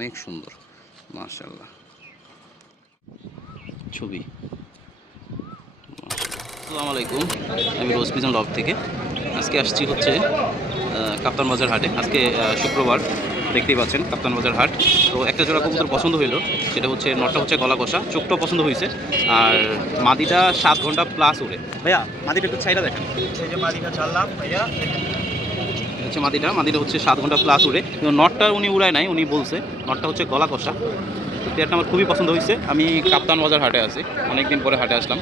অনেক সুন্দর মাশাল্লাহ ছবি। আসসালামু আলাইকুম, আমি রোজ পিজন লব থেকে। আজকে আসছি হচ্ছে কাপ্তান বাজার হাটে। আজকে শুক্রবার, দেখতেই পাচ্ছেন কাপ্তান বাজার হাট। তো একটা জোড়া কবুতর পছন্দ হইল, সেটা হচ্ছে নটটা হচ্ছে গলা কষা চোখটাও পছন্দ হয়েছে আর মাদিটা সাত ঘণ্টা প্লাস উড়ে ভাইয়া, মাদিটা একটু ছাইটা দেখেন। যে মালিকা চাললাম ভাইয়া হচ্ছে মাদিটা মাদিটা হচ্ছে সাত ঘণ্টা প্লাস উড়ে। কিন্তু নটটা উনি উড়ায় নাই উনি বলছে নটটা হচ্ছে গলা কষা। তো পেয়ারটা আমার খুবই পছন্দ হয়েছে। আমি কাপ্তান বাজার হাটে আছি অনেকদিন পরে হাটে আসলাম।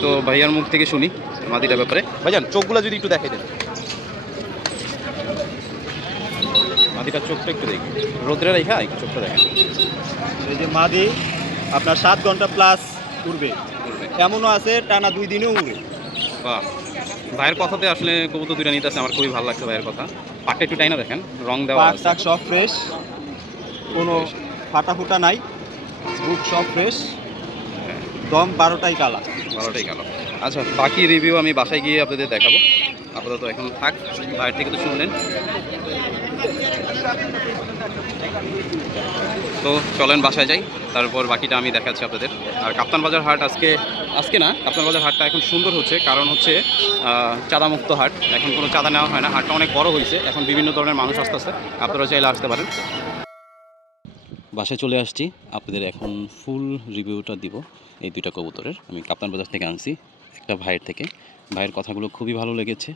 তো ভাইয়ার মুখ থেকে শুনি মাদিটার ব্যাপারে। ভাইজান চোখগুলো যদি একটু দেখে দেন। মাদিটার চোখটা একটু দেখি। রোদ্রে রেখা একটু চোখটা দেখেন। এই যে মাদি আপনার সাত ঘণ্টা প্লাস উড়বে। এমনও আছে টানা দুই দিনেও উড়বে বাহ। ভাইয়ের কথাতে আসলে কবুতর দুইটা নিতে আছে আমার খুবই ভালো লাগছে ভাইয়ের কথা। পাটটা একটু টাইনা দেখেন রং দেওয়া টাক সব ফ্রেশ কোনো ফাটা ফুটা নাই বুক সব ফ্রেশ। দম বারোটাই কালা। ভালোটাই গেল আচ্ছা বাকি রিভিউ আমি বাসায় গিয়ে আপনাদের দেখাবো। আপাতত এখন থাক বাইরে থেকে তো শুনলেন। তো চলেন বাসায় যাই তারপর বাকিটা আমি দেখাচ্ছি আপনাদের। আর কাপ্তান বাজার হাট আজকে আজকে না, আপনার বাজার হাটটা এখন সুন্দর হচ্ছে, কারণ হচ্ছে চাঁদামুক্ত হাট এখন কোনো চাঁদা নেওয়া হয় না হাটটা অনেক বড় হয়েছে, এখন বিভিন্ন ধরনের মানুষ আসতে আসতেছে, আপনারা চাইলে আসতে পারেন। বাসায় চলে আসছি, আপনাদের এখন ফুল রিভিউটা দিব, এই দুইটা কবুতরের। আমি কাপ্তান বাজার থেকে আনছি, একটা ভাইয়ের থেকে। ভাইয়ের কথাগুলো খুবই ভালো লেগেছে,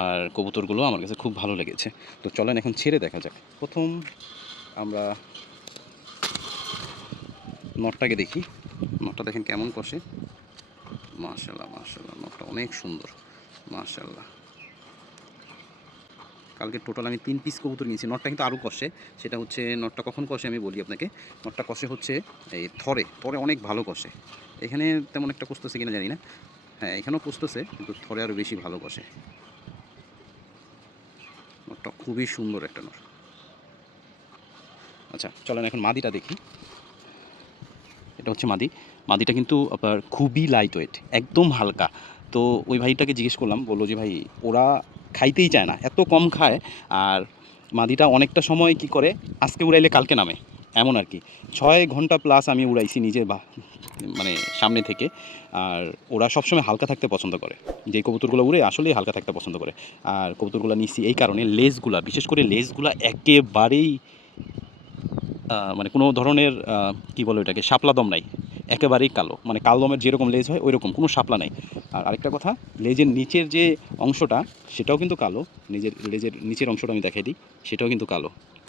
আর কবুতরগুলো আমার কাছে খুব ভালো লেগেছে। তো চলেন এখন ছেড়ে দেখা যাক। প্রথম আমরা নটটাকে দেখি। নটটা দেখেন কেমন কষে। মাশাল্লাহ মাশাল্লাহ নটটা অনেক সুন্দর মাশাল্লাহ কালকে টোটাল আমি তিন পিস কবুতর নিয়েছি নটটা কিন্তু আরও কষে। সেটা হচ্ছে, নটটা কখন কষে আমি বলি আপনাকে? নটটা কষে হচ্ছে, এই থরে। থরে অনেক ভালো কষে। এখানে তেমন একটা কষতেছে কিনা জানি না। হ্যাঁ এখানেও কষতেছে, কিন্তু থরে আরও বেশি ভালো কষে। নটটা খুবই সুন্দর একটা নট। আচ্ছা চলেন এখন মাদিটা দেখি। এটা হচ্ছে মাদি। মাদিটা কিন্তু আপনার খুবই লাইট ওয়েট একদম হালকা। তো ওই ভাইটাকে জিজ্ঞেস করলাম, বলল যে ভাই, ওরা খাইতেই চায় না, এত কম খায়, আর মাদিটা অনেকটা সময় কি করে, আজকে উড়াইলে কালকে নামে, এমন আর কি। ছয় ঘণ্টা প্লাস আমি উড়াইছি নিজের বা মানে সামনে থেকে, আর ওরা সবসময় হালকা থাকতে পছন্দ করে। যে কবুতরগুলো উড়ে আসলেই হালকা থাকতে পছন্দ করে। আর কবুতরগুলো নিচ্ছি এই কারণে লেজগুলা, বিশেষ করে লেজগুলা একেবারেই মানে কোনো ধরনের কি বলে ওটাকে, শাপলা দম নাই। একেবারেই কালো। মানে কাল দমের যেরকম লেজ হয় ওই রকম কোনো শাপলা নাই। আর আরেকটা কথা লেজের নিচের যে অংশটা, সেটাও কিন্তু কালো। নিজের লেজের নিচের অংশটা আমি দেখাই দিই, সেটাও কিন্তু কালো।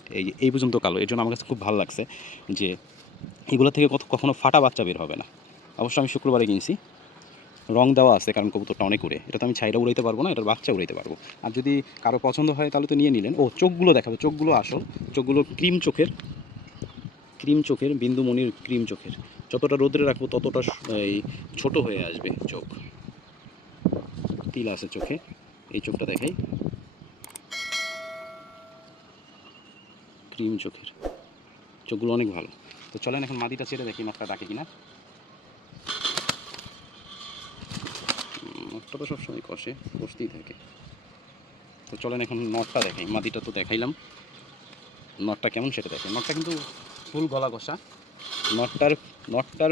এই এই পর্যন্ত কালো। এর জন্য আমার কাছে খুব ভালো লাগছে যে, এগুলো থেকে কত, কখনো ফাটা বাচ্চা বের হবে না। অবশ্য আমি শুক্রবারে কিনছি। রং দেওয়া আছে, কারণ কবুতরটা অনেক উড়ে। এটা তো আমি ছাইটা উড়াইতে পারব না, এটার বাচ্চা উড়াইতে পারব। আর যদি কারও পছন্দ হয়, তাহলে তো নিয়ে নিলেন। ও, চোখগুলো দেখাবে, চোখগুলো আসল। চোখগুলো ক্রিম চোখের। ক্রিম চোখের, বিন্দুমণির ক্রিম চোখের। যতটা রোদ্রে রাখব, ততটা এই ছোট হয়ে আসবে চোখ। তিল আছে চোখে। এই চোখটা দেখাই। ক্রিম চোখের। চোখগুলো অনেক ভালো। তো চলেন এখন মাদিটা ছেড়ে দেখি নটটা ডাকে কিনা। নটটা তো সবসময় কষে, কষতেই থাকে। তো চলেন এখন নটটা দেখাই। মাদিটা তো দেখাইলাম। নটটা কেমন সেটা দেখে নটটা কিন্তু ফুল গলা কষা নটটার নটটার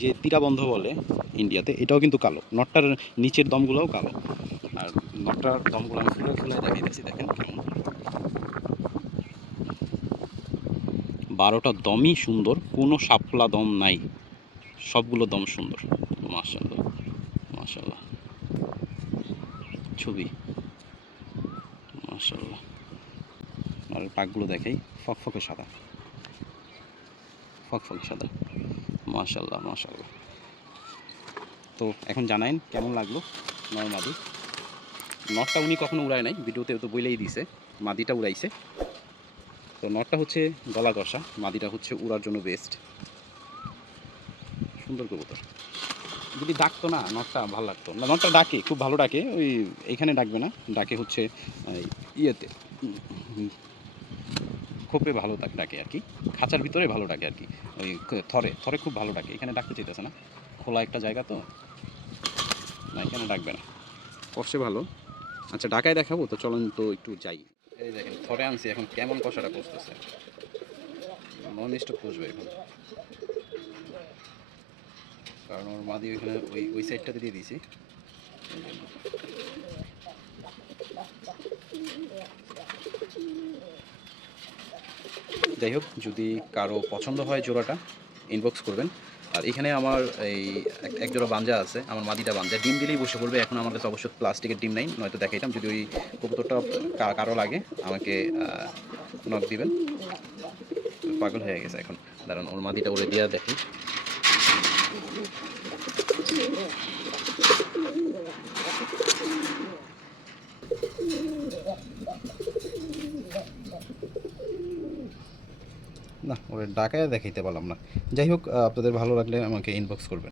যে তীরাবন্ধ বলে ইন্ডিয়াতে, এটাও কিন্তু কালো। নটটার নিচের দমগুলোও কালো। আর নটটার দমগুলো আমি খুলে খুলে দেখাইতেছি, দেখেন কেমন। বারোটা দমই সুন্দর, কোনো সাপলা দম নাই। সবগুলো দম সুন্দর। মাশাল্লাহ মাশাল্লাহ ছবি। মাশাল্লাহ আর পাকগুলো দেখাই। ফকফকে সাদা। ফকফকে সাদা। মাশাল্লাহ মাশাল্লাহ তো এখন জানাইন কেমন লাগল নয় মাদি? নটটা উনি কখনো উড়ায় নাই, ভিডিওতে তো বইলেই দিছে, মাদিটা উড়াইছে। তো নটটা হচ্ছে গলা কষা, মাদিটা হচ্ছে উড়ার জন্য বেস্ট সুন্দর কবুতর। যদি ডাকতো না, নটটা ভালো লাগতো। না, নটটা ডাকে, খুব ভালো ডাকে, ওই এইখানে ডাকবে না, ডাকে হচ্ছে ইয়েতে খোপে ভালো ডাকে আর কি। খাঁচার ভিতরে ভালো ডাকে আর কি। ওই থরে থরে খুব ভালো ডাকে। এখানে ডাকতে চাইতেছে না। খোলা একটা জায়গা তো। না এখানে ডাকবে না। কষে ভালো। আচ্ছা ঢাকায় দেখাবো তো চলেন তো একটু যাই। এই দেখেন থরে আনছি এখন কেমন কষাটা কষতেছে? নন স্টপ কষবে এখন। কারণ ওর মাদি ওইখানে ওই ওই সাইডটাতে দিয়ে দিয়েছি। যাই হোক, যদি কারও পছন্দ হয় জোড়াটা ইনবক্স করবেন। আর এখানে আমার এই এক- জোড়া বাঞ্জা আছে, আমার মাদিটা বাঞ্জা। ডিম দিলেই বসে পড়বে, এখন আমার কাছে অবশ্য প্লাস্টিকের ডিম নাই, নয়তো দেখাইতাম। যদি ওই কবুতরটা কারও লাগে, আমাকে নক দিবেন। পাগল হয়ে গেছে এখন। দাঁড়ান, ওর মাদিটা উড়ে দিয়া দেখি। না ওরে ডাকায় দেখাইতে পারলাম না। যাই হোক আপনাদের ভালো লাগলে আমাকে ইনবক্স করবেন।